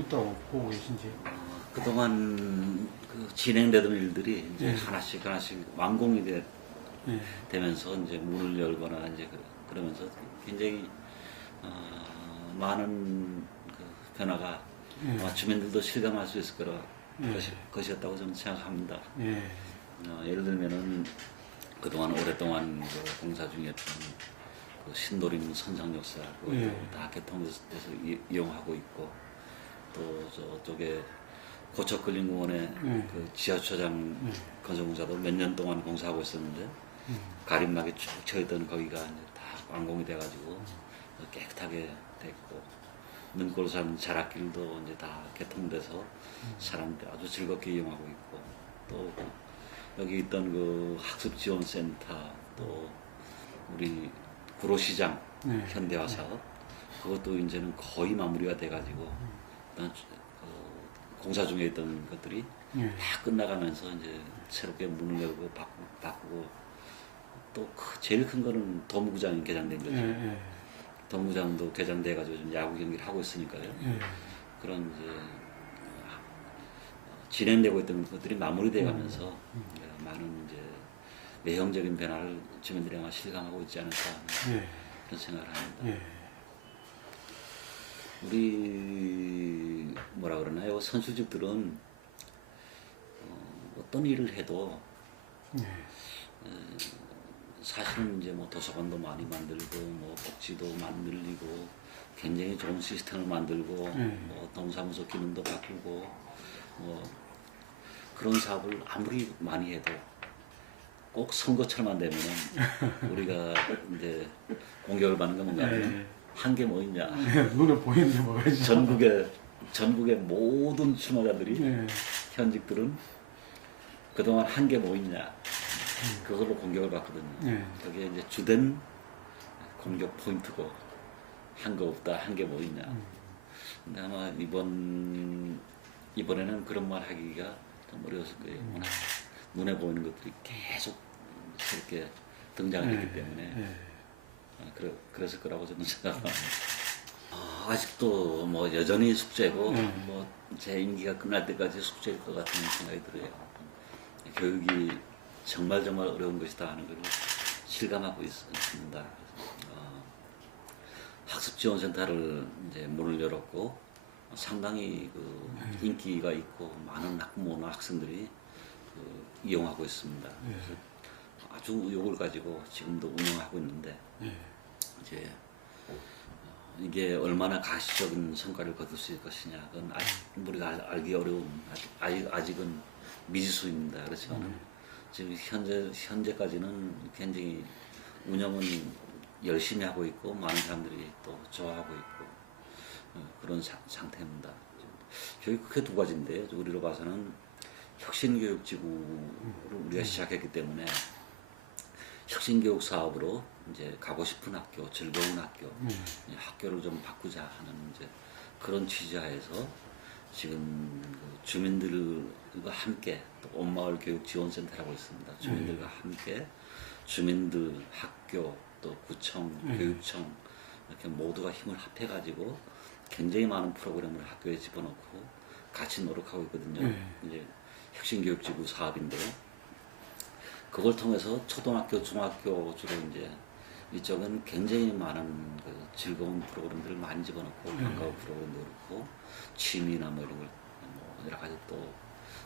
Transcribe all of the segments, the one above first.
있다고 보고 계신지. 그동안 그 진행되던 일들이 이제 예. 하나씩 완공이 예. 되면서 이제 문을 열거나 이제 그러면서 굉장히 많은 그 변화가 예. 아마 주민들도 실감할 수 있을 예. 것이었다고 저는 생각합니다. 예. 예를 들면은 그동안 오랫동안 그 공사 중이었던 그 신도림 선상역사 그것도 예. 다 개통돼서 이용하고 있고, 또 저쪽에 고척근린공원에 예. 그 지하주차장 건설 공사도 몇 년 동안 공사하고 있었는데 가림막이 쭉 쳐있던 거기가 이제 다 완공이 돼가지고 깨끗하게 됐고, 능골산 자락길도 이제 다 개통돼서 사람들이 아주 즐겁게 이용하고 있고, 또 여기 있던 그 학습지원센터, 또 우리 구로시장 네. 현대화 사업 그것도 이제는 거의 마무리가 돼가지고 공사 중에 있던 것들이 예. 다 끝나가면서 이제 새롭게 문을 열고 바꾸고 또 제일 큰 거는 도무구장이 개장된 거죠. 예. 예. 도무구장도 개장돼가지고 좀 야구 경기를 하고 있으니까요. 예. 그런 이제 진행되고 있던 것들이 마무리돼가면서 많은 이제 외형적인 변화를 주민들이 아마 실감하고 있지 않을까 하는 예. 그런 생각을 합니다. 예. 우리 뭐라 그러나요? 선수집들은 어떤 일을 해도 예. 사실은 이제 뭐 도서관도 많이 만들고 뭐 복지도 만들고 굉장히 좋은 시스템을 만들고 뭐 동사무소 기능도 바꾸고 뭐 그런 사업을 아무리 많이 해도 꼭 선거철만 되면은 우리가 이제 공격을 받는 건 뭔가 하면 한 게 뭐 있냐. 눈에 보이는 게 뭐가 있죠? 전국의 모든 출마자들이 예. 현직들은 그동안 한 게 뭐 있냐. 그걸로 공격을 받거든요. 예. 그게 이제 주된 공격 포인트고, 한 거 없다, 한 게 뭐 있냐. 근데 아마 이번에는 그런 말 하기가 좀 어려웠을 거예요. 워낙 눈에 보이는 것들이 계속 새롭게 등장을 했기 때문에. 그랬을 거라고 저는 생각합니다. 아직도 뭐 여전히 숙제고, 뭐 제 임기가 끝날 때까지 숙제일 것 같은 생각이 들어요. 교육이 정말 어려운 것이다 하는 걸 실감하고 있습니다. 학습지원센터를 이제 문을 열었고 상당히 그 인기가 있고 많은 학부모나 학생들이 이용하고 있습니다. 그래서 아주 의욕을 가지고 지금도 운영하고 있는데 이제 이게 얼마나 가시적인 성과를 거둘 수 있을 것이냐, 그건 아직 우리가 알기 어려운 아직은 미지수입니다. 그렇지만 지금 현재까지는 굉장히 운영은 열심히 하고 있고 많은 사람들이 또 좋아하고 있고 그런 상태입니다. 교육 크게 두 가지인데 우리로 봐서는 혁신교육지구를 우리가 시작했기 때문에 혁신교육 사업으로 이제 가고 싶은 학교, 즐거운 학교, 학교를 좀 바꾸자 하는 이제 그런 취지하에서 지금 그 주민들과 함께 또 온마을 교육지원센터라고 있습니다. 주민들과 함께 주민들, 학교, 또 구청, 교육청 이렇게 모두가 힘을 합해가지고 굉장히 많은 프로그램을 학교에 집어넣고 같이 노력하고 있거든요. 이제 혁신교육지구 사업인데요. 그걸 통해서 초등학교, 중학교 주로 이제 이쪽은 굉장히 많은 그 즐거운 프로그램들을 많이 집어넣고 방과후 프로그램도 그렇고 취미나 뭐 이런 걸 뭐 여러 가지 또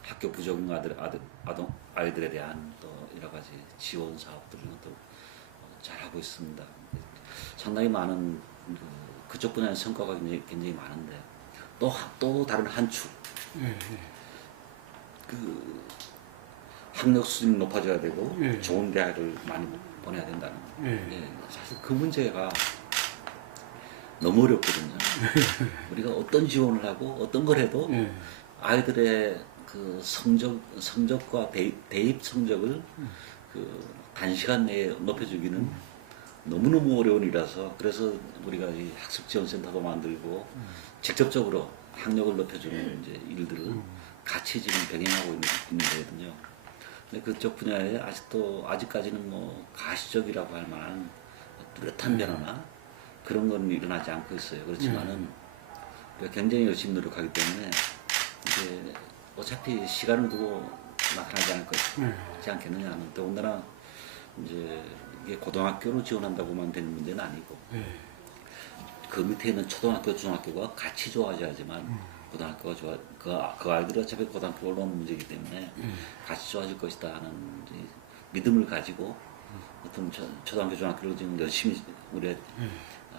학교 부적응 아이들에 대한 또 여러 가지 지원 사업들 이런 것도 잘하고 있습니다. 상당히 많은 그쪽 분야의 성과가 굉장히 많은데 또 다른 한 축. 그 학력 수준이 높아져야 되고 좋은 대학을 많이 보내야 된다는 사실 그 문제가 너무 어렵거든요. 우리가 어떤 지원을 하고 어떤 걸 해도 아이들의 그 성적과 대입 성적을 그 단시간 내에 높여주기는 너무너무 어려운 일이라서, 그래서 우리가 이 학습지원센터도 만들고 직접적으로 학력을 높여주는 이제 일들을 같이 지금 병행하고 있는 거거든요. 근데 그쪽 분야에 아직까지는 뭐 가시적이라고 할 만한 뚜렷한 변화나 그런 건 일어나지 않고 있어요. 그렇지만은 굉장히 열심히 노력하기 때문에 이제 어차피 시간을 두고 나타나지 않을 것이지 않겠느냐 하는. 더군다나 이제 이게 고등학교로 지원한다고만 되는 문제는 아니고 그 밑에 있는 초등학교, 중학교가 같이 좋아져야지만 고등학교가 그 아이들이 어차피 고등학교 올라오는 문제이기 때문에 같이 좋아질 것이다 하는 이제 믿음을 가지고 어떤 초등학교, 중학교를 지금 열심히 우리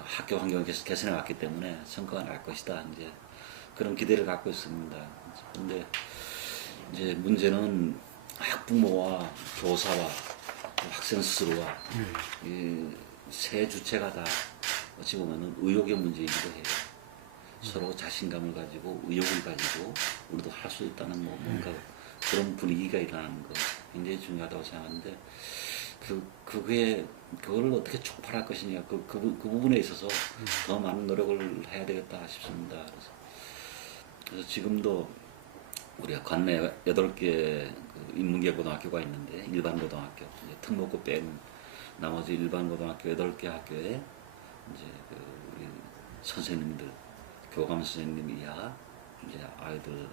학교 환경을 개선해 왔기 때문에 성과가 날 것이다. 이제 그런 기대를 갖고 있습니다. 그런데 이제 문제는 학부모와 교사와 학생 스스로와 이 세 주체가 다 어찌 보면은 의욕의 문제이기도 해요. 서로 자신감을 가지고 의욕을 가지고 우리도 할 수 있다는 뭔가 그런 분위기가 일어나는 거 굉장히 중요하다고 생각하는데 그걸 어떻게 촉발할 것이냐 그 부분에 있어서 더 많은 노력을 해야 되겠다 싶습니다. 그래서 지금도 우리가 관내 8개 그 인문계 고등학교가 있는데 일반 고등학교 특목고 뺀 나머지 일반 고등학교 8개 학교에 이제 그 우리 선생님들 교감 선생님 이하 이제 아이들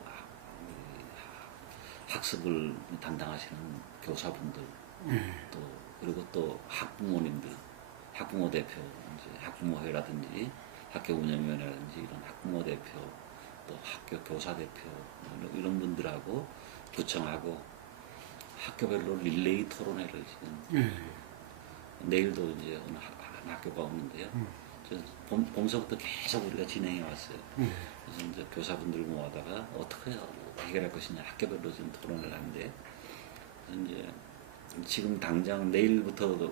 학습을 담당하시는 교사분들 또 그리고 또 학부모님들 학부모 대표 이제 학부모회라든지 학교 운영위원회라든지 이런 학부모 대표 또 학교 교사 대표 이런 분들하고 구청하고 학교별로 릴레이 토론회를 지금 내일도 이제 어느 한 학교가 없는데요. 봄서부터 계속 우리가 진행해 왔어요. 그래서 이제 교사분들 모아다가 어떻게 해결할 것이냐 학교별로 지금 토론을 하는데 이제 지금 당장 내일부터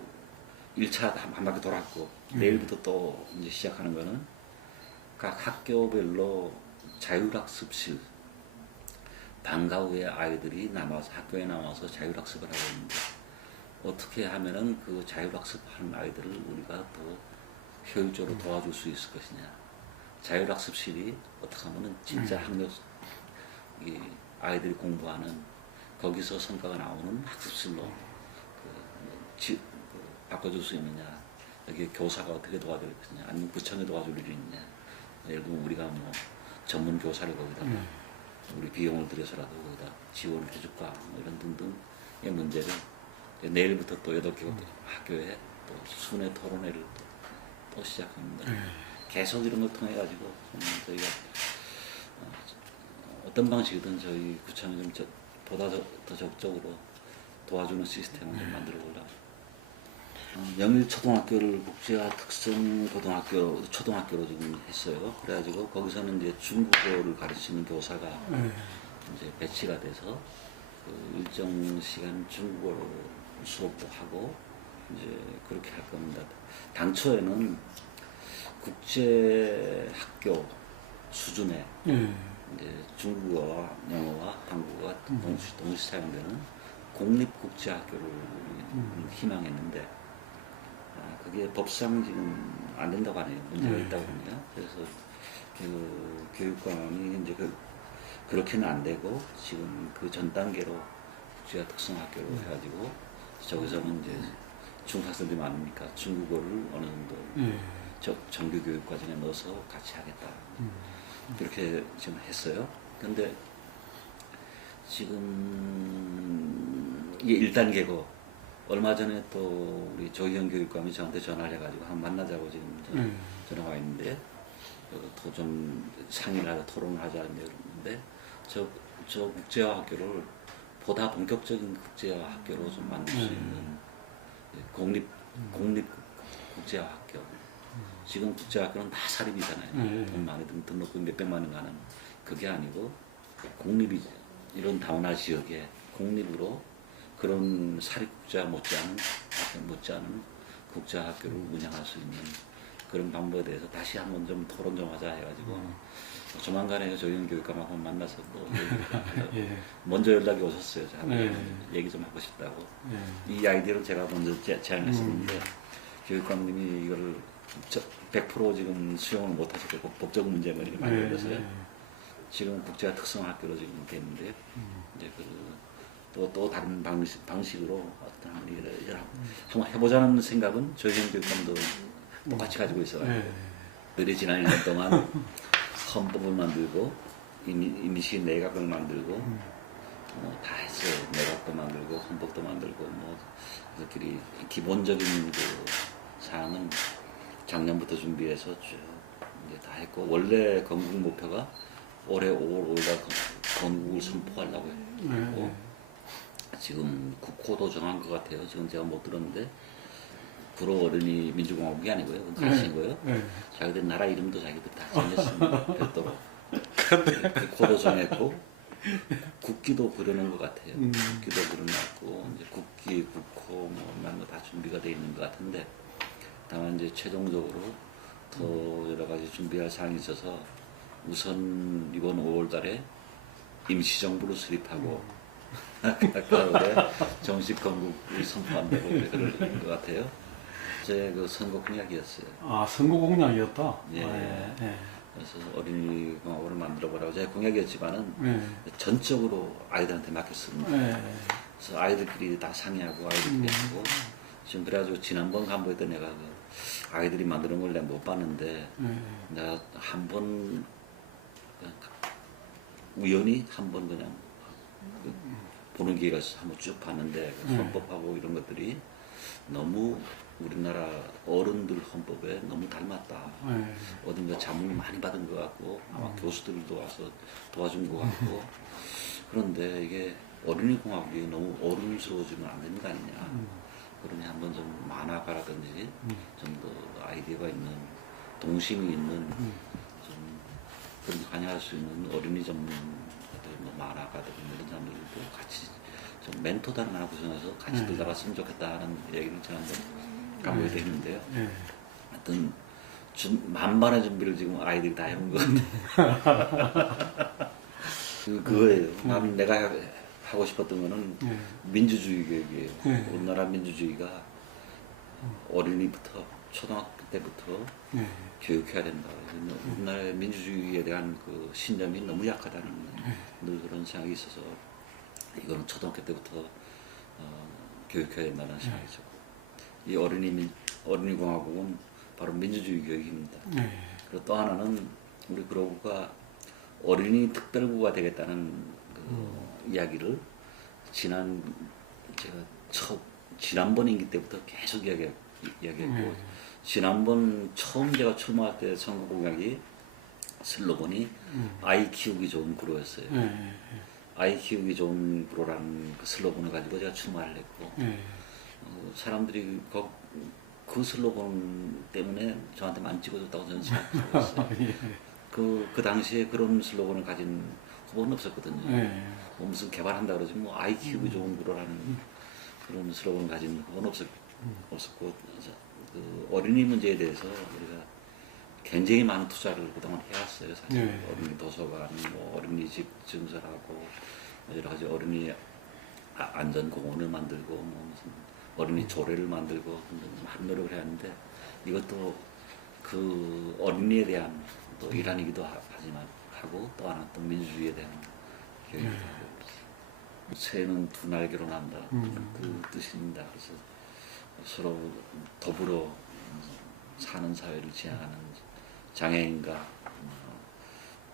1차 한 바퀴 돌았고 내일부터 또 이제 시작하는 거는 각 학교별로 자율학습실 방과 후에 아이들이 학교에 나와서 자율학습을 하고 있는데 어떻게 하면은 그 자율학습하는 아이들을 우리가 더 효율적으로 도와줄 수 있을 것이냐. 자율학습실이 어떻게 하면은 진짜 학력 이 아이들이 공부하는 거기서 성과가 나오는 학습실로 바꿔줄 수 있느냐. 여기 교사가 어떻게 도와줄 것이냐. 아니면 구청이 도와줄 일이 있느냐. 예를 들면 우리가 뭐 전문 교사를 거기다가 우리 비용을 들여서라도 거기다 지원을 해줄까 뭐 이런 등등의 문제를 내일부터 또 8개 학교에 또 순회 토론회를 또 시작합니다. 계속 이런 걸 통해 가지고 저희가 어떤 방식이든 저희 구청이 좀 보다 더 적극적으로 도와주는 시스템을 좀 만들어 보려고. 영일 초등학교를 국제화 특성 고등학교 초등학교로 지금 했어요. 그래가지고 거기서는 이제 중국어를 가르치는 교사가 이제 배치가 돼서 그 일정 시간 중국어로 수업도 하고 이제 그렇게 할 겁니다. 당초에는 국제 학교 수준의 이제 중국어와 영어와 한국어가 동시 사용되는 공립국제학교를 희망했는데 그게 법상 지금 안 된다고 하네요. 문제가 있다고 합니다. 그래서 그 교육감이 이제 그렇게는 안 되고 지금 그 전 단계로 국제화 특성학교로 해가지고 저기서는 이제 중학생들이 많으니까 중국어를 어느 정도 정규 교육 과정에 넣어서 같이 하겠다. 그렇게 지금 했어요. 근데 지금 이게 1단계고 얼마 전에 또 우리 조희영 교육감이 저한테 전화를 해가지고 한번 만나자고 지금 전화가 와 있는데 더 좀 상의를 하자 토론을 하자는 그러는데 저 국제화 학교를 보다 본격적인 국제화 학교로 좀 만들 수 있는 공립 국제화 학교. 지금 국제화 학교는 다 사립이잖아요. 돈 많이 등록금 몇백만 원 가는 그게 아니고 공립이 이런 다문화 지역에 공립으로 그런 사립국제화 못지않은 국제화 학교를 운영할 수 있는 그런 방법에 대해서 다시 한번 좀 토론 좀 하자 해가지고 조만간에 조희영 교육감하고 만나서 또 먼저 연락이 오셨어요. 얘기 좀 하고 싶다고. 이 아이디어를 제가 먼저 제안했었는데 교육감님이 이거를 100% 지금 수용을 못 하셨고 법적 문제가 이렇게 많이 걸려서요. 지금 국제화 특성 학교로 지금 됐는데 이제 또 다른 방식으로 어떤 한번 해보자는 생각은 조희영 교육감도 똑같이 가지고 있어요. 늘이 지난 1년 동안 헌법을 만들고 임시 내각을 만들고 다 했어요. 내각도 만들고 헌법도 만들고 뭐 그들끼리 기본적인 그 사항은 작년부터 준비해서 쭉 이제 다 했고 원래 건국 목표가 올해 5월 5일날 건국을 선포하려고 했고 지금 국호도 정한 것 같아요. 지금 제가 못 들었는데 구로 어린이 민주공화국이 아니고요. 그건 가신 거예요. 자기들 나라 이름도 자기들 다 정했습니다. 별도로. 국호도 정했고 국기도 그려놓은 것 같아요. 국기도 그려놨고 이제 국기, 국호 뭐 다 준비가 돼 있는 것 같은데 다만 이제 최종적으로 더 여러 가지 준비할 사항이 있어서 우선 이번 5월달에 임시정부를 수립하고 가을에 정식 건국을 선포한다고 그럴 것 같아요. 제 그 선거 공약이었어요. 아, 선거 공약이었다. 예. 예. 그래서 어린이 공화국을 만들어 보라고 제 공약이었지만은 예. 전적으로 아이들한테 맡겼습니다. 예. 그래서 아이들끼리 다 상의하고 아이들끼리 하고 지금 그래가지고 지난번 간부에 때 내가 그 아이들이 만드는 걸 내가 못 봤는데 내가 한 번 우연히 한 번 그냥 그 보는 기회가 있어서 한번 쭉 봤는데 그 헌법하고 이런 것들이 너무 우리나라 어른들 헌법에 너무 닮았다. 어딘가 자문을 많이 받은 것 같고 아마 교수들도 와서 도와준 것 같고 그런데 이게 어린이 공화국이 너무 어른스러워지면 안 되는 거 아니냐. 그러니 한번 좀 만화가라든지 좀 더 아이디어가 있는 동심이 있는 좀 그런 관여할 수 있는 어린이 전문 뭐 만화가들 이런 사람들도 같이 좀 멘토단 하나 구성해서 같이 들어갔으면 좋겠다는 얘기를 지난번 간부에도 했는데요. 하여튼 만반의 준비를 지금 아이들이 다 해온 것 같아요. 그거예요. 내가 하고 싶었던 거는 민주주의 교육이에요. 우리나라 민주주의가 어린이부터 초등학교 때부터 교육해야 된다. 우리나라의 민주주의에 대한 그 신념이 너무 약하다는 늘 그런 생각이 있어서 이거는 초등학교 때부터 교육해야 된다는 생각이 있었고 이 어린이 공화국은 바로 민주주의 교육입니다. 그리고 또 하나는 우리 그로부가 어린이 특별부가 되겠다는 그 이야기를 지난번 임기 때부터 계속 이야기했고 지난번 처음 제가 출마할 때 선거 공약이 슬로건이 아이 키우기 좋은 구로였어요. 아이 키우기 좋은 구로라는 그 슬로건을 가지고 제가 출마를 했고 사람들이 그 슬로건 때문에 저한테 많이 찍어줬다고 저는 생각하고 있어요. 그 당시에 그런 슬로건을 가진 후보는 없었거든요. 뭐 무슨 개발한다 그러지 뭐 아이 키우기 좋은 구로라는 그런 슬로건을 가진 후보는 없었고 그 어린이 문제에 대해서 우리가 굉장히 많은 투자를 그동안 해왔어요. 사실 어린이 도서관, 뭐 어린이집 증설하고 여러 가지 어린이 안전공원을 만들고 뭐 무슨 어린이 조례를 만들고 많은 노력을 해왔는데 이것도 그 어린이에 대한 또 일환이기도 하지만 하고 또 하나 또 민주주의에 대한 교육이기도 하고 새는 두 날개로 난다 그 뜻입니다. 그래서 서로 더불어 사는 사회를 지향하는 장애인과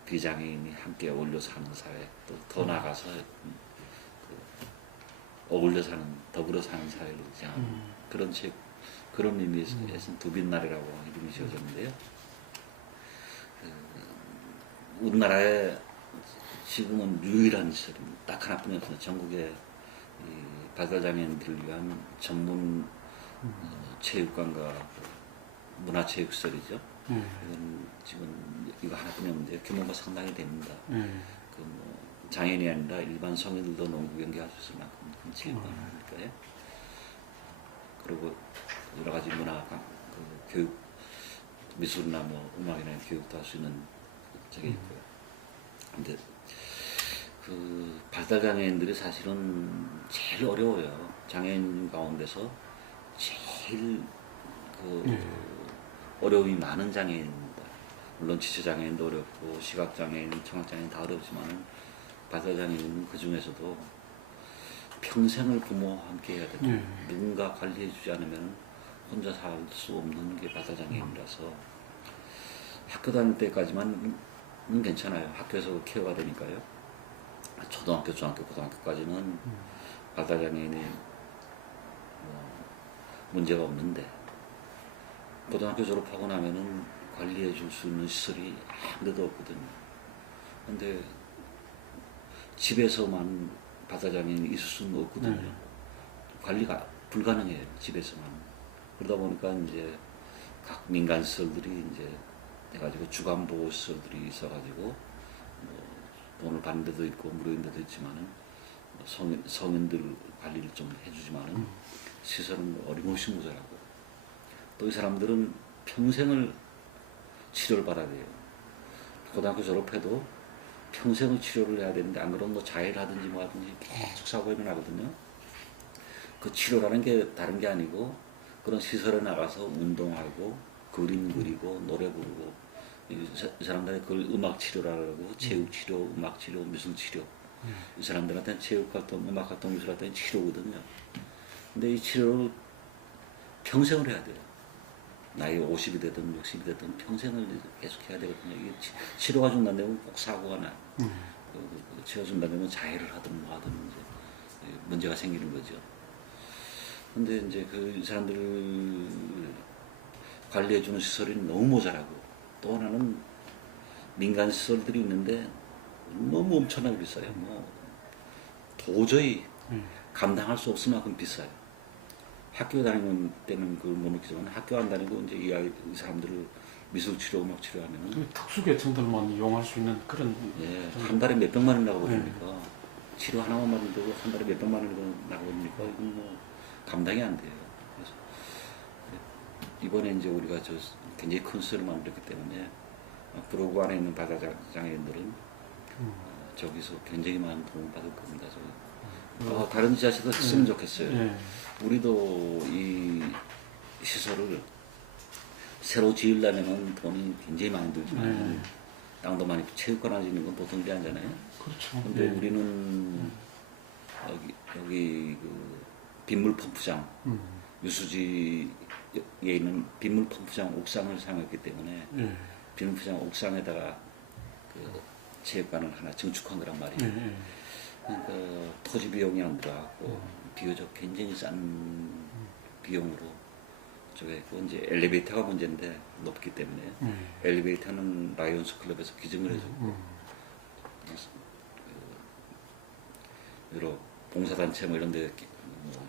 비장애인이 함께 어울려 사는 사회 또 더 나아가서 어울려 사는 더불어 사는 사회를 지향하는 그런 의미에서 두빛날이라고 이름이 지어졌는데요. 우리나라에 지금은 유일한 시설 딱 하나뿐이었어요. 전국에 발달장애인들을 위한 전문 체육관과 문화체육시설이죠. 이건 지금 이거 하나뿐이 없는데 규모가 상당히 됩니다. 그 장애인이 아니라 일반 성인들도 농구 경기할 수 있을 만큼 큰 체육관이니까요. 그리고 여러 가지 문화, 그 교육, 미술이나 뭐 음악이나 교육도 할 수 있는 저게 있고요. 근데 그 발달장애인들이 사실은 제일 어려워요. 장애인 가운데서 제일 어려움이 많은 장애인입니다. 물론 지체장애인도 어렵고 시각장애인, 청각장애인 다 어렵지만 발달장애인은 그 중에서도 평생을 부모와 함께 해야 되고 누군가 관리해주지 않으면 혼자 살 수 없는 게 발달장애인이라서 학교 다닐 때까지만 괜찮아요. 학교에서 케어가 되니까요. 초등학교, 중학교, 고등학교까지는 발달장애인이 뭐 문제가 없는데 고등학교 졸업하고 나면은 관리해 줄 수 있는 시설이 아무데도 없거든요. 근데 집에서만 발달장애인이 있을 수는 없거든요. 관리가 불가능해요. 집에서만. 그러다 보니까 이제 각 민간 시설들이 이제 해가지고 주간보호 시설들이 있어가지고 뭐 돈을 받는 데도 있고 무료인 데도 있지만은 성인들 관리를 좀 해주지만은 시설은 어림없이 모자라고 또 이 사람들은 평생을 치료를 받아야 돼요. 고등학교 졸업해도 평생을 치료를 해야 되는데 안 그러면 뭐 자해를 하든지 뭐 하든지 계속 사고가 일어나거든요. 그 치료라는 게 다른 게 아니고 그런 시설에 나가서 운동하고 그림 그리고 노래 부르고 이 사람들이 그걸 음악 치료라고 체육 치료, 음악 치료, 미술 치료 이 사람들한테는 체육 활동, 음악 활동, 미술 활동이 치료거든요. 근데 이 치료를 평생을 해야 돼요. 나이 50이 되든 60이 되든 평생을 계속 해야 되거든요. 이게 치료가 준다면 꼭 사고가 나. 치료 준다면 자해를 하든 뭐 하든 이제 문제가 생기는 거죠. 근데 이제 그 사람들을 관리해주는 시설이 너무 모자라고 또 하나는 민간 시설들이 있는데 너무 엄청나게 비싸요. 뭐 도저히 감당할 수 없을 만큼 비싸요. 학교 다니는 때는 그걸 못 느끼지만 학교 안 다니고 이제 이 사람들을 미술 치료, 음악 치료하면은 그 특수계층들만 이용할 수 있는 그런 예, 한 달에 몇백만 원 나가버리니까 치료 하나만 받는데도 한 달에 몇백만 원 나가버리니까 이건 뭐 감당이 안 돼요. 그래서 이번에 이제 우리가 저 굉장히 큰 수를 만들었기 때문에 브로그 안에 있는 발달장애인들은 저기서 굉장히 많은 도움을 받을 겁니다. 다른 지자체도 했으면 좋겠어요. 우리도 이 시설을 새로 지으려면 돈이 굉장히 많이 들지만 땅도 많이 체육관 하나 짓는 건 보통 일이 아니잖아요. 그렇죠. 근데 우리는 여기 그 빗물 펌프장 유수지에 있는 빗물 펌프장 옥상을 사용했기 때문에 빗물 펌프장 옥상에다가 그 체육관을 하나 증축한 거란 말이에요. 그러니까 토지 비용이 안 들어갔고 비교적 굉장히 싼 비용으로 저게 있고 이제 엘리베이터가 문제인데 높기 때문에 엘리베이터는 라이온스 클럽에서 기증을 해줬고 여러 봉사단체 뭐 이런 데 뭐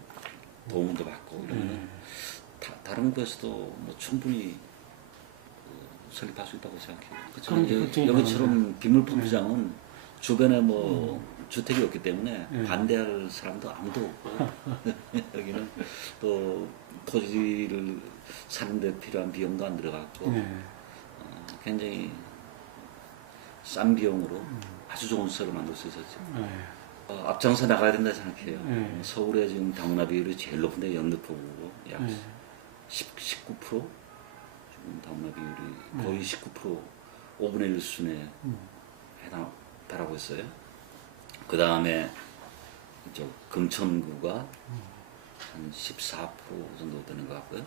도움도 받고 이러면 다른 곳에서도 뭐 충분히 설립할 수 있다고 생각해요. 그렇죠. 여기처럼 빗물 펌프장은 주변에 뭐 주택이 없기 때문에 반대할 사람도 아무도 없고 여기는 또 토지를 사는데 필요한 비용도 안 들어갔고 굉장히 싼 비용으로 아주 좋은 시설을 만들 수 있었죠. 앞장서 나가야 된다 생각해요. 서울에 지금 다문화 비율이 제일 높은데 영등포구고 약 19% 지금 다문화 비율이 거의 19% 5분의 1 수준에 달하고 있어요. 그 다음에 저 금천구가 한 14% 정도 되는 것 같고요.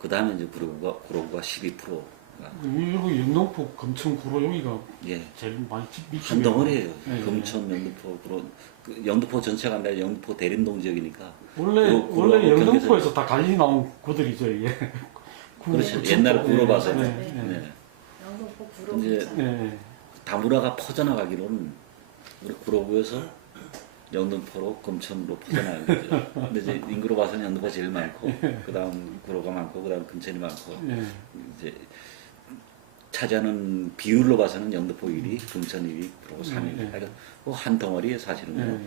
그 다음에 이제 구로구가 12%가 여기 영등포 금천구로 여기가 예. 제일 많이 한 덩어리예요. 금천, 영등포, 구로 영등포 전체가 아니라 영등포 대림동 지역이니까 원래 영등포에서 다 갈리 나온 구들이죠 이게. 그렇죠. 옛날 구로 봐서 영등포 구로 이제 다문화가 퍼져나가기로는 우리 구로구에서 영등포로 금천으로 퍼져나가는 거죠. 근데 이제 인구로 봐서는 영등포가 제일 많고, 그 다음 구로가 많고, 그 다음 금천이 많고, 이제 차지하는 비율로 봐서는 영등포 1위, 금천 2위, 구로 3위. 그러니까 한 덩어리에 사실은요.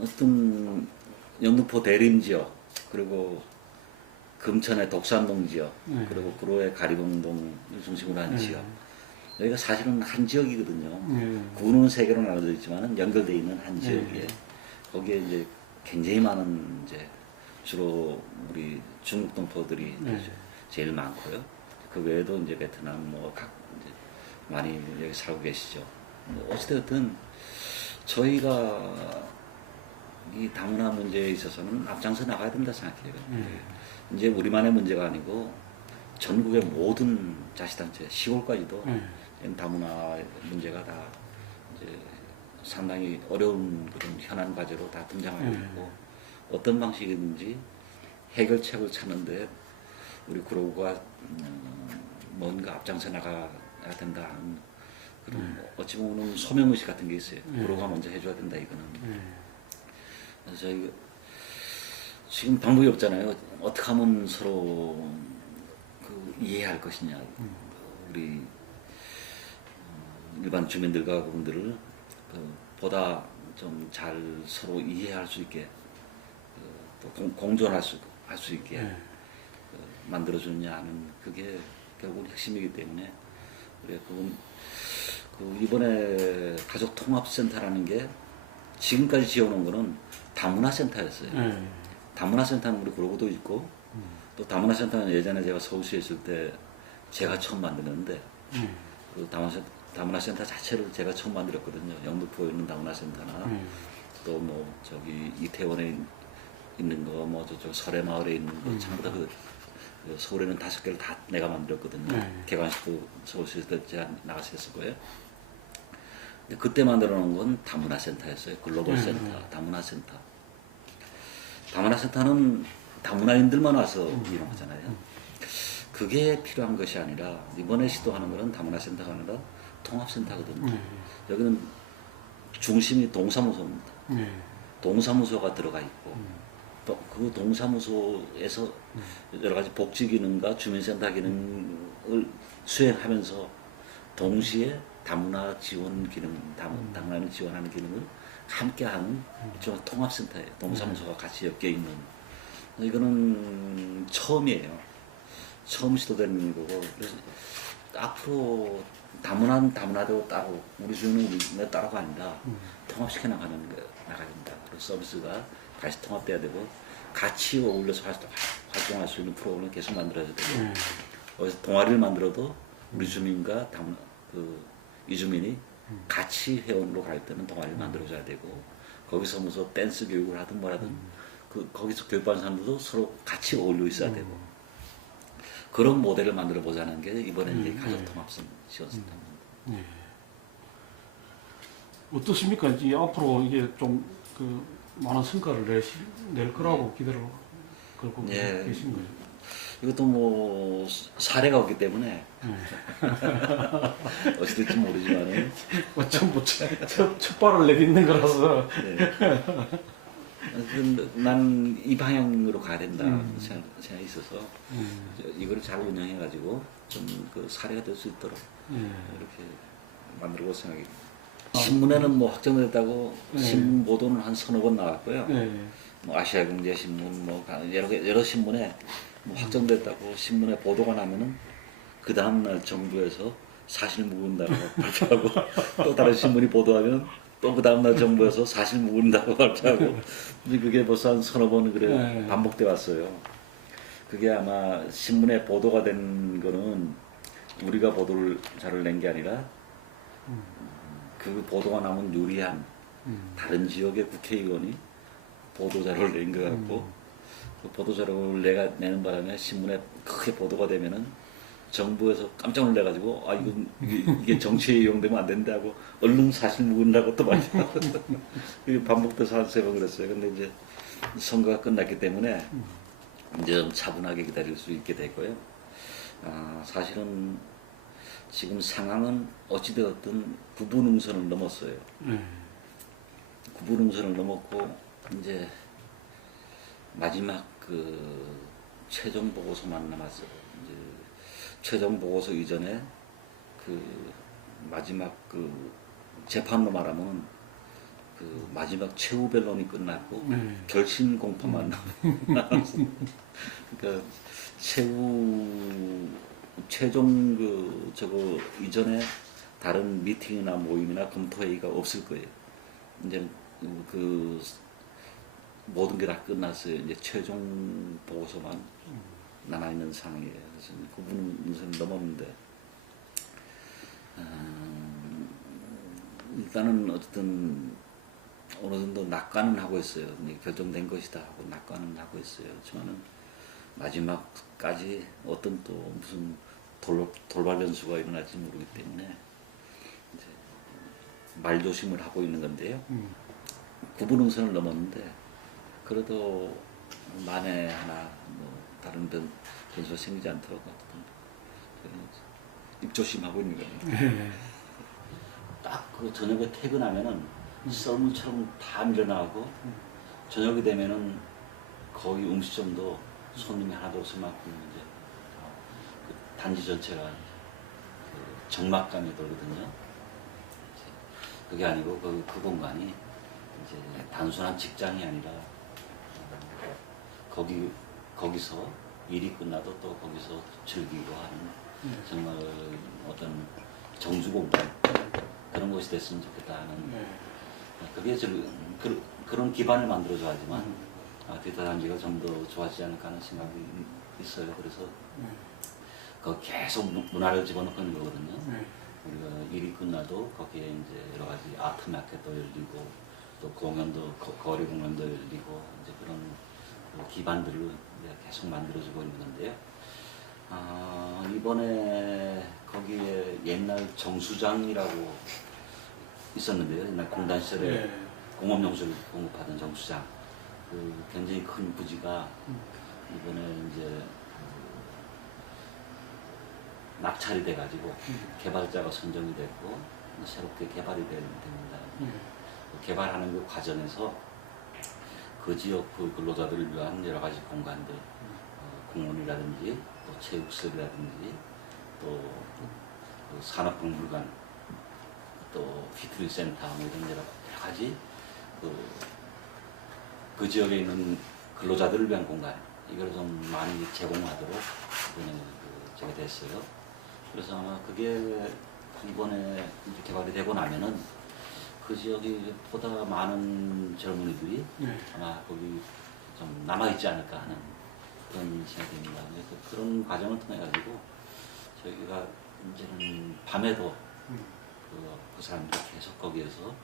어떤 영등포 대림 지역, 그리고 금천의 독산동 지역, 그리고 구로의 가리봉동을 중심으로 한 지역. 여기가 사실은 한 지역이거든요. 구는 세 개로 나눠져 있지만 연결되어 있는 한 지역이에요. 거기에 이제 굉장히 많은 이제 주로 우리 중국 동포들이 제일 많고요. 그 외에도 이제 베트남 뭐 각 이제 많이 여기 살고 계시죠. 뭐 어찌됐든 저희가 이 다문화 문제에 있어서는 앞장서 나가야 된다 생각해요. 이제 우리만의 문제가 아니고 전국의 모든 자치단체, 시골까지도 다문화 문제가 다 이제 상당히 어려운 그런 현안 과제로 다 등장하고 있고 어떤 방식이든지 해결책을 찾는데 우리 구로구가 뭔가 앞장서 나가야 된다 하는 그런 어찌 보면 소명의식 같은 게 있어요. 구로구가 먼저 해줘야 된다 이거는. 그래서 저희 지금 방법이 없잖아요. 어떻게 하면 서로 그 이해할 것이냐. 우리 일반 주민들과 그분들을 보다 좀 잘 서로 이해할 수 있게 또 공존할 수 있게 만들어주느냐 하는 그게 결국 핵심이기 때문에 그래 그 이번에 가족통합센터라는 게 지금까지 지어놓은 거는 다문화센터였어요. 다문화센터는 우리 구로구도 있고 또 다문화센터는 예전에 제가 서울시에 있을 때 제가 처음 만들었는데 그 다문화센터 자체를 제가 처음 만들었거든요. 영등포에 있는 다문화센터나 또 뭐 저기 이태원에 있는 거 뭐 저쪽 설해마을에 있는 거 전부 다 그 서울에는 5개를 다 내가 만들었거든요. 개관식도 서울시에 있을 때 제가 나가서 했을 거예요. 근데 그때 만들어 놓은 건 다문화센터였어요. 글로벌 센터, 다문화센터. 다문화센터는 다문화인들만 와서 이용하잖아요. 그게 필요한 것이 아니라 이번에 시도하는 거는 다문화센터가 아니라 통합센터거든요. 여기는 중심이 동사무소입니다. 동사무소가 들어가 있고 또 그 동사무소에서 여러 가지 복지 기능과 주민센터 기능을 수행하면서 동시에 다문화 지원 기능, 다문화를 지원하는 기능을 함께하는 일종의 통합센터예요. 동사무소가 같이 엮여 있는. 이거는 처음이에요. 처음 시도되는 거고. 그래서 앞으로 다문화는 다문화대로 따로, 우리 주민은 우리 따로가 아니라 통합시켜 나가야 된다. 그리고 서비스가 다시 통합돼야 되고 같이 어울려서 활동할 수 있는 프로그램을 계속 만들어야 되고 어디서 동아리를 만들어도 우리 주민과 이주민이 같이 회원으로 갈 때는 동아리를 만들어줘야 되고 거기서 무슨 댄스 교육을 하든 뭐라든 거기서 교육받는 사람들도 서로 같이 어울려 있어야 되고 그런 모델을 만들어 보자는 게 이번에 이제 가족통합성 지원센터입니다. 어떻습니까? 이제 앞으로 이게 좀 많은 성과를 낼 거라고 기대를 걸고 계신 거예요. 이것도 뭐 사례가 없기 때문에 어찌 될지 모르지만은 전부 첫 발을 내딛는 거라서. 난 이 방향으로 가야 된다 생각이 있어서 이걸 잘 운영해가지고 좀 그 사례가 될 수 있도록 이렇게 만들고 생각이. 신문에는 뭐 확정됐다고 신문 보도는 한 서너 번 나왔고요. 뭐 아시아경제신문 뭐 여러 신문에 뭐 확정됐다고 신문에 보도가 나면은 그 다음날 정부에서 사실 묵은다고 발표하고 또 다른 신문이 보도하면 또 그 다음날 정부에서 사실 묵은다고 발표하고 그게 벌써 한 서너 번 그래 반복돼 왔어요. 그게 아마 신문에 보도가 된 거는 우리가 보도를 자료를 낸 게 아니라 그 보도가 나면 유리한 다른 지역의 국회의원이 보도자료를 낸 것 같고 그 보도자료를 내가 내는 바람에 신문에 크게 보도가 되면은 정부에서 깜짝 놀래가지고 이게 정치에 이용되면 안 된다고 얼른 사실 묵은다고 또 많이 그게 반복돼서 한 세 번 그랬어요. 근데 이제 선거가 끝났기 때문에 이제 좀 차분하게 기다릴 수 있게 됐고요. 사실은 지금 상황은 어찌되었든 구분응선을 넘었어요. 구분응선을 넘었고 이제 마지막 그 최종 보고서만 남았어요. 이제 최종 보고서 이전에 그 마지막 그 재판으로 말하면 그 마지막 최후 변론이 끝났고 결심 공판만 남았어요. 그러니까 최종 그 저거 이전에 다른 미팅이나 모임이나 검토회의가 없을 거예요. 이제 그 모든 게 다 끝났어요. 이제 최종 보고서만 남아 있는 상황이에요. 그래서 그 부분은 넘었는데 일단은 어쨌든 어느 정도 낙관은 하고 있어요. 결정된 것이다 하고 낙관은 하고 있어요. 하지만은 마지막까지 어떤 또 무슨 돌발 변수가 일어날지 모르기 때문에 말조심을 하고 있는 건데요. 구분응선을 넘었는데 그래도 만에 하나 뭐 다른 변수가 생기지 않도록 입조심하고 있는 거예요. 딱 그 저녁에 퇴근하면은 썰물처럼 다 밀어나가고 저녁이 되면은 거의 음식점도 손님이 하나도 없을 만큼 이제 그 단지 전체가 그 적막감이 돌거든요. 그게 아니고 그 공간이 이제 단순한 직장이 아니라 거기서 일이 끝나도 또 거기서 즐기고 하는 정말 어떤 정주 공간 그런 곳이 됐으면 좋겠다 하는 그게 그런 기반을 만들어줘야지만 디지털 단지가 좀 더 좋아지지 않을까 하는 생각이 있어요. 그래서 계속 문화를 집어넣고 있는 거거든요. 우리가 일이 끝나도 거기에 이제 여러 가지 아트 마켓도 열리고 또 공연도 거리 공연도 열리고 이제 그런 기반들을 이제 계속 만들어주고 있는 건데요. 이번에 거기에 옛날 정수장이라고 있었는데요. 옛날 공단 시절에 공업용수를 공급하던 정수장. 그 굉장히 큰 부지가 이번에 이제 낙찰이 돼가지고 개발자가 선정이 됐고 새롭게 개발이 됩니다. 개발하는 그 과정에서 그 지역 그 근로자들을 위한 여러 가지 공간들, 공원이라든지 또 체육시설이라든지 또그 산업박물관, 또 피트니스 센터 뭐 이런 여러 가지 그 지역에 있는 근로자들을 위한 공간 이걸 좀 많이 제공하도록 이번에 제가 됐어요. 그래서 아마 그게 이번에 이제 개발이 되고 나면은 그 지역이 보다 많은 젊은이들이 아마 거기 좀 남아있지 않을까 하는 그런 생각입니다. 그래서 그런 과정을 통해 가지고 저희가 이제는 밤에도 그 사람들이 계속 거기에서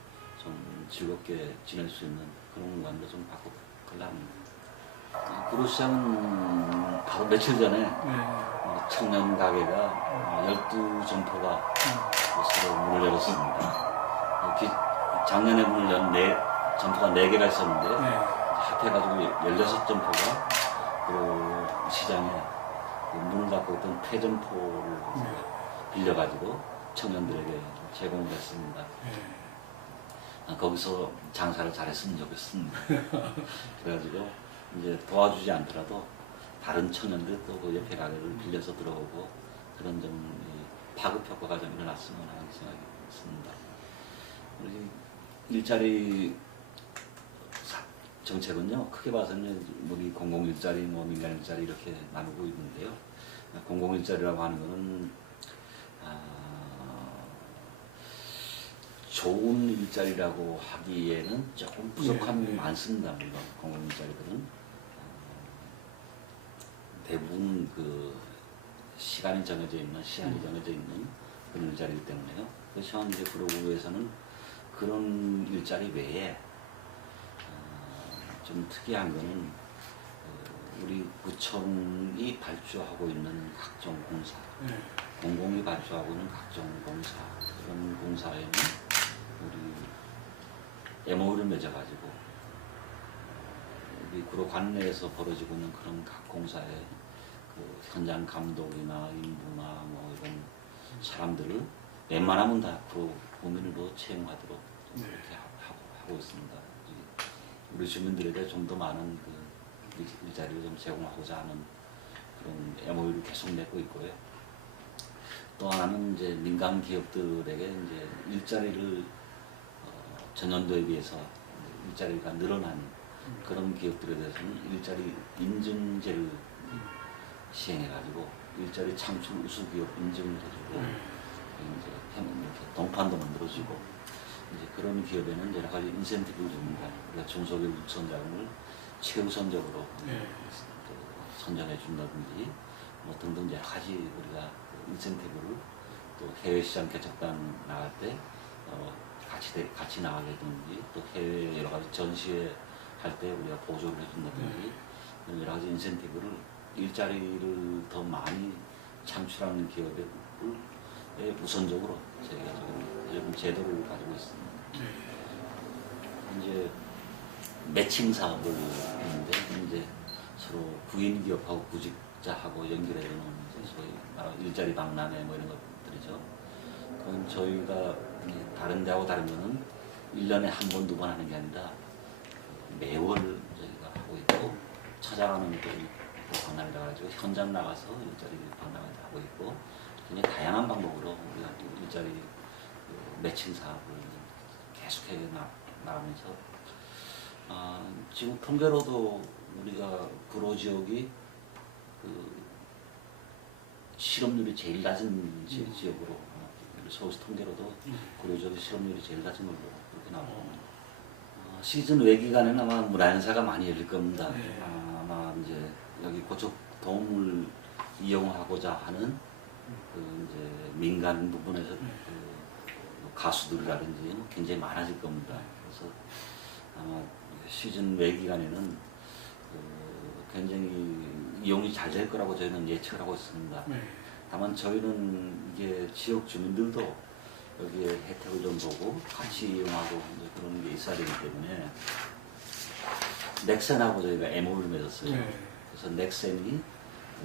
좀 즐겁게 지낼 수 있는 그런 공간도 좀 바꿔보려고 합니다. 구로시장은 바로 며칠 전에 청년 가게가 12점포가 새로 문을 열었습니다. 작년에 문을 연 점포가 4개가 있었는데 합해가지고 16점포가 그 시장에 문을 닫고 있던 폐점포를 빌려가지고 청년들에게 제공을 했습니다. 거기서 장사를 잘했으면 좋겠습니다. 그래가지고 이제 도와주지 않더라도 다른 청년들 또 그 옆에 가게를 빌려서 들어오고 그런 좀 파급 효과가 좀 일어났으면 하는 생각이 있습니다. 우리 일자리 정책은요 크게 봐서는 우리 공공일자리, 뭐 민간일자리 이렇게 나누고 있는데요. 공공일자리라고 하는 것은 좋은 일자리라고 하기에는 조금 부족함이 많습니다. 물론 공공일자리들은 대부분 그 시간이 정해져 있는 그런 일자리이기 때문에요. 그래서 이제 구로구에서는 그런 일자리 외에 좀 특이한 거는 우리 구청이 발주하고 있는 각종 공사, 공공이 발주하고 있는 각종 공사 그런 공사에는 우리 MOU를 맺어가지고 우리 구로 관내에서 벌어지고 있는 그런 각 공사의 그 현장 감독이나 인부나 뭐 이런 사람들을 웬만하면 다 구로 구민으로 채용하도록 이렇게 하고 있습니다. 우리 주민들에게 좀 더 많은 그 일자리를 좀 제공하고자 하는 그런 MOU를 계속 맺고 있고요. 또 하나는 이제 민간 기업들에게 이제 일자리를 전년도에 비해서 일자리가 늘어난 그런 기업들에 대해서는 일자리 인증제를 시행해가지고 일자리 창출 우수 기업 인증을 해주고 이제 이렇게 동판도 만들어주고 이제 그런 기업에는 여러 가지 인센티브를 줍니다. 우리가 중소기업 육성 자금을 최우선적으로 선정해 준다든지 뭐 등등 여러 가지 우리가 인센티브를 또 해외 시장 개척단 나갈 때 같이 나가게든지 또 해외 여러 가지 전시회 할 때 우리가 보조를 해준다든지 여러 가지 인센티브를 일자리를 더 많이 창출하는 기업에 우선적으로 저희가 지금 제도를 가지고 있습니다. 이제 매칭 사업을 했는데 이제 서로 구인 기업하고 구직자하고 연결해놓은 이제 소위 말하는 일자리 박람회 뭐 이런 것들이죠. 그건 저희가 다른 데하고 다른 거는 1년에 한 번, 두 번 하는 게 아니라 매월 저희가 하고 있고 찾아가는 또 박람회라 가지고 현장 나가서 일자리 박람회도 하고 있고 굉장히 다양한 방법으로 우리가 일자리 매칭 사업을 계속해 나가면서 지금 통계로도 우리가 구로 지역이 그 실업률이 제일 낮은 지역으로 서울시 통계로도 구로 지역의 실업률이 제일 낮은 걸로 그렇게 나오고 시즌 외 기간에는 아마 문화행사가 많이 열릴 겁니다. 네. 아마 이제 여기 고척 돔을 이용하고자 하는 그 이제 민간 부분에서 그 가수들이라든지 굉장히 많아질 겁니다. 그래서 아마 시즌 외 기간에는 굉장히 이용이 잘 될 거라고 저희는 예측을 하고 있습니다. 네. 다만 저희는 이게 지역 주민들도 여기에 혜택을 좀 보고 같이 이용하고 이제 그런 게 있어야 되기 때문에 넥센하고 저희가 MOU를 맺었어요. 네. 그래서 넥센이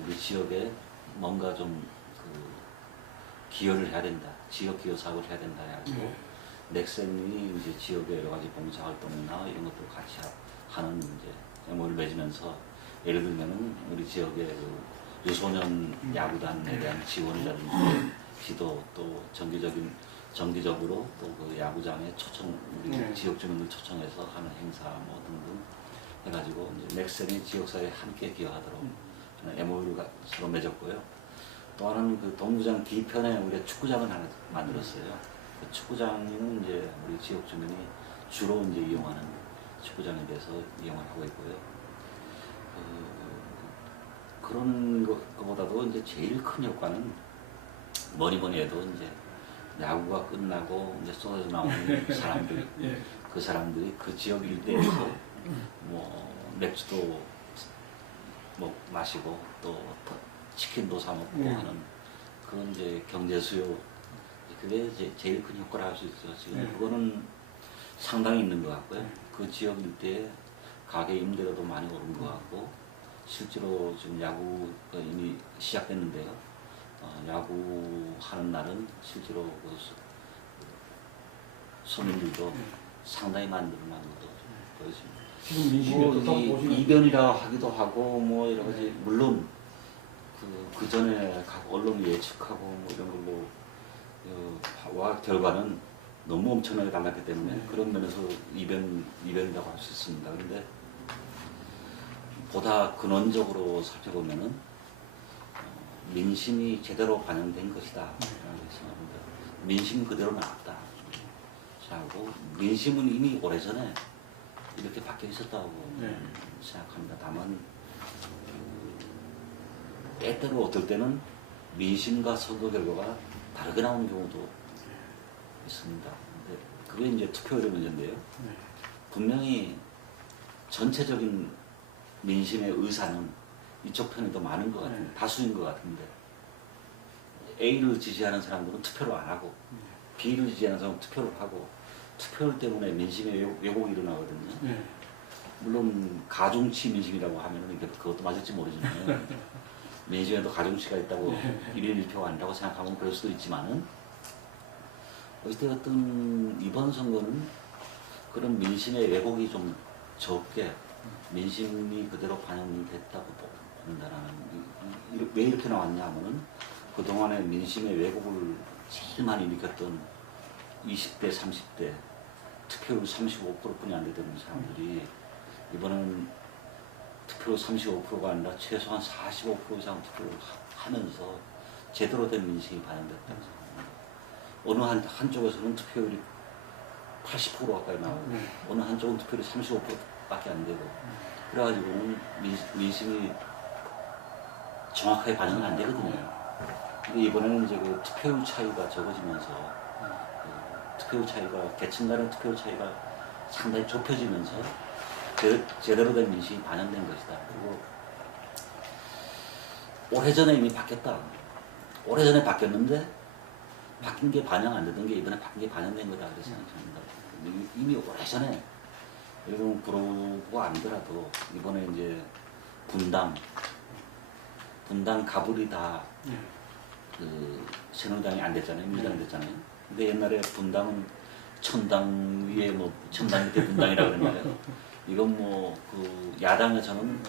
우리 지역에 뭔가 좀 기여를 해야 된다. 지역 기여 사업을 해야 된다 해가지고 넥센이 이제 지역의 여러 가지 봉사활동이나 이런 것들 같이 하는 이제 MOU를 맺으면서 예를 들면은 우리 지역의 그 유소년 야구단에 대한 지원이라든지 지도 또 정기적으로 또 그 야구장에 초청 우리 지역 주민들 초청해서 하는 행사 뭐 등등 해가지고 이제 넥센이 지역사회에 함께 기여하도록 MOU를 서로 맺었고요. 또 하나는 그 동구장 뒤편에 우리가 축구장을 하나 만들었어요. 그 축구장은 이제 우리 지역 주민이 주로 이제 이용하는 축구장에 대해서 이용을 하고 있고요. 그런 것보다도 이제 제일 큰 효과는 뭐니 해도 이제 야구가 끝나고 이제 쏟아져 나오는 사람들, 그 사람들이 그 지역 일대에서 뭐 맥주도 뭐 마시고 또 치킨도 사 먹고 하는 그런 이제 경제 수요 그게 이제 제일 큰 효과를 할 수 있죠. 지금 그거는 상당히 있는 것 같고요. 그 지역 일대에 가게 임대료도 많이 오른 것 같고 실제로 지금 야구가 이미 시작됐는데요. 야구 하는 날은 실제로 그 손님들도 상당히 많이 늘어나는 것도 보여집니다. 지금 민심이 어떻다고 보시면 이변이라 하기도 하고 뭐 여러 가지 물론 그 전에 각 언론이 예측하고 뭐 이런 걸로 와 결과는 너무 엄청나게 달랐기 때문에 그런 면에서 이변이라고 할 수 있습니다. 그런데 보다 근원적으로 살펴보면은 민심이 제대로 반영된 것이다 라고 생각합니다. 민심 그대로 나왔다. 하고 민심은 이미 오래전에 이렇게 바뀌어 있었다고 생각합니다. 다만 때때로 어떨 때는 민심과 선거 결과가 다르게 나오는 경우도 있습니다. 근데 그게 이제 투표율의 문제인데요. 분명히 전체적인 민심의 의사는 이쪽 편이 더 많은 것 같은데 다수인 것 같은데 A를 지지하는 사람들은 투표를 안 하고 B를 지지하는 사람은 투표를 하고 투표율 때문에 민심의 왜곡이 일어나거든요. 물론 가중치 민심이라고 하면 그것도 맞을지 모르지만 민심에도 가중치가 있다고 1인 1표가 아니라고 생각하면 그럴 수도 있지만은 어쨌든 이번 선거는 그런 민심의 왜곡이 좀 적게 민심이 그대로 반영이 됐다고 본다라는 왜 이렇게 나왔냐 하면은 그동안에 민심의 왜곡을 제일 많이 일으켰던 20대, 30대 투표율 35%뿐이 안 되던 사람들이 이번에는 투표율 35%가 아니라 최소한 45% 이상 투표를 하면서 제대로 된 민심이 반영됐다고 생각합니다. 어느 한쪽에서는 투표율이 80% 가까이 나오고 어느 한쪽은 투표율이 35%밖에 안 되고 그래가지고 민심이 정확하게 반영은 안 되거든요. 근데 이번에는 이제 그 투표율 차이가 적어지면서 투표율 차이가 계층 간의 투표율 차이가 상당히 좁혀지면서 제대로 된 민심이 반영된 것이다. 그리고 오래전에 이미 바뀌었다. 오래전에 바뀌었는데 바뀐 게 반영 안 되던 게 이번에 바뀐 게 반영된 거다. 그래서 생각합니다. 이미 오래전에 이런 구로가 아니더라도 이번에 이제 분당 가불이 다 예. 그 새누리당이 안 됐잖아요. 민주당이 됐잖아요. 근데 옛날에 분당은 천당 위에 뭐 천당 밑에 분당이라 그랬나요? 이건 뭐 그 야당에서는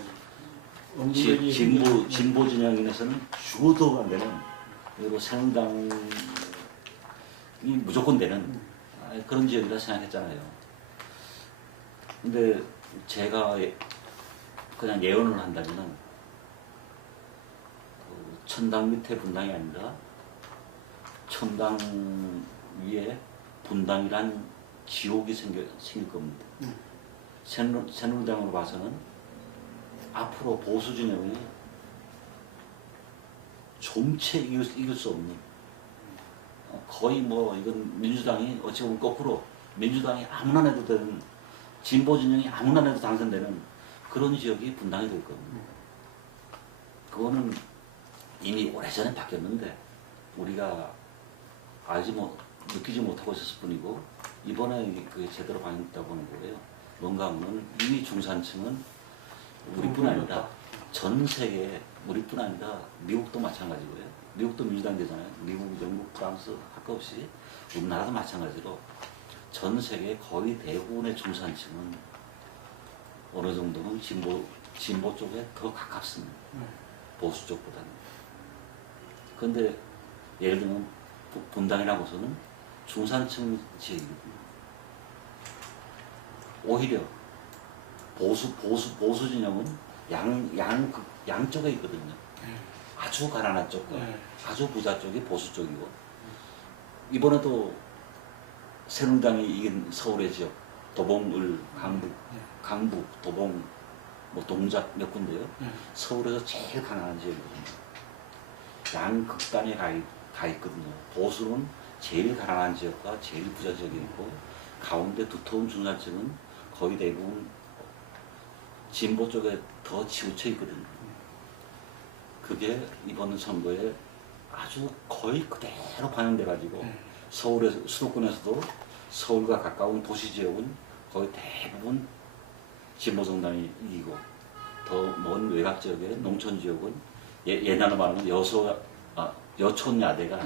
진보 진영에서는 죽어도 안 되는 그리고 새누리당이 무조건 되는 그런 지역이라 생각했잖아요. 근데 제가 그냥 예언을 한다면은 그 천당 밑에 분당이 아니라 천당 위에 분당이란 지옥이 생길 겁니다. 새누리당으로 봐서는 앞으로 보수 진영이 좀채 이길 수 없는 거의 뭐 이건 민주당이 어찌 보면 거꾸로 민주당이 아무나 내도 되는 진보 진영이 아무나 내도 당선되는 그런 지역이 분당이 될 겁니다. 그거는 이미 오래전에 바뀌었는데 우리가 느끼지 못하고 있었을 뿐이고 이번에 그게 제대로 반영됐다고 하는 거예요. 뭔가 하면 이미 중산층은 우리뿐 아니라 전 세계 우리뿐 아니라 미국도 마찬가지고요. 미국도 민주당 되잖아요. 미국, 영국, 프랑스 할 것 없이 우리나라도 마찬가지로 전 세계 거의 대부분의 중산층은 어느 정도는 진보 쪽에 더 가깝습니다. 보수 쪽보다는. 그런데 예를 들면 분당이라고서는 중산층 지역이거든요. 오히려 보수 진영은 양쪽에 있거든요. 아주 가난한 쪽과 아주 부자 쪽이 보수 쪽이고 이번에도 새누리당이 이긴 서울의 지역 도봉을 강북 도봉 뭐 동작 몇 군데요. 서울에서 제일 가난한 지역이거든요. 양극단에 가 있거든요. 보수는 제일 가난한 지역과 제일 부자 지역이 있고 가운데 두터운 중산층은 거의 대부분 진보 쪽에 더 치우쳐 있거든요. 그게 이번 선거에 아주 거의 그대로 반영돼가지고 서울에서 수도권에서도 서울과 가까운 도시 지역은 거의 대부분 진보 정당이 이기고 더 먼 외곽 지역의 농촌 지역은 옛날로 말하면 여촌 야대가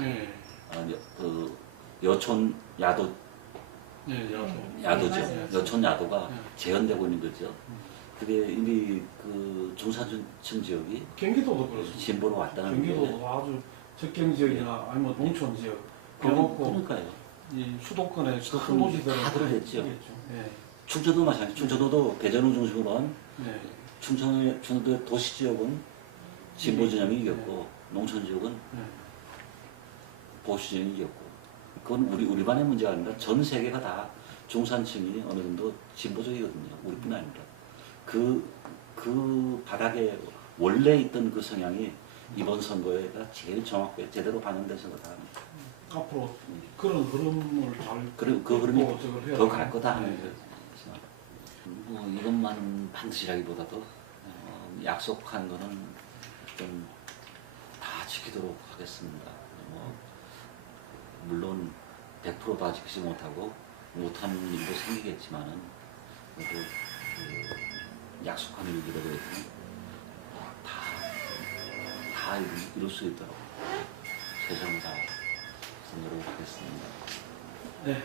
여촌 야도죠. 여촌 야도가 재현되고 있는 거죠. 그게 이미 그 중산층 지역이 경기도도 그렇습니다. 진보로 왔다는 경기도도 거예요. 아주 적경 지역이나 아니면 농촌 지역 그렇고 그러니까요. 이 수도권의 큰 도시들은 다 그러겠죠. 예. 충청도 마찬가지. 충청도도 대전을 중심으로 한 네. 충청도의 도시 지역은 진보 진영이 이겼고 농촌 지역은 보수 진영이 이겼고 그건 우리만의 문제가 아니라 전 세계가 다 중산층이 어느 정도 진보적이거든요. 우리뿐 아니라 그 바닥에 원래 있던 그 성향이 이번 선거에가 제일 정확하게 제대로 반영돼서 그렇다. 앞으로 그런 흐름을 잘 그리고 그 흐름이 더 갈 거다 하는 네. 거죠. 뭐 이것만 반드시라기보다도 약속한 거는 좀 다 지키도록 하겠습니다. 뭐 물론 100%다 지키지 못하고 못하는 일도 생기겠지만은 그래도 그 약속한 일이라고 해도 다 이룰 수 있도록 최선을 다해서 노력하겠습니다. 네.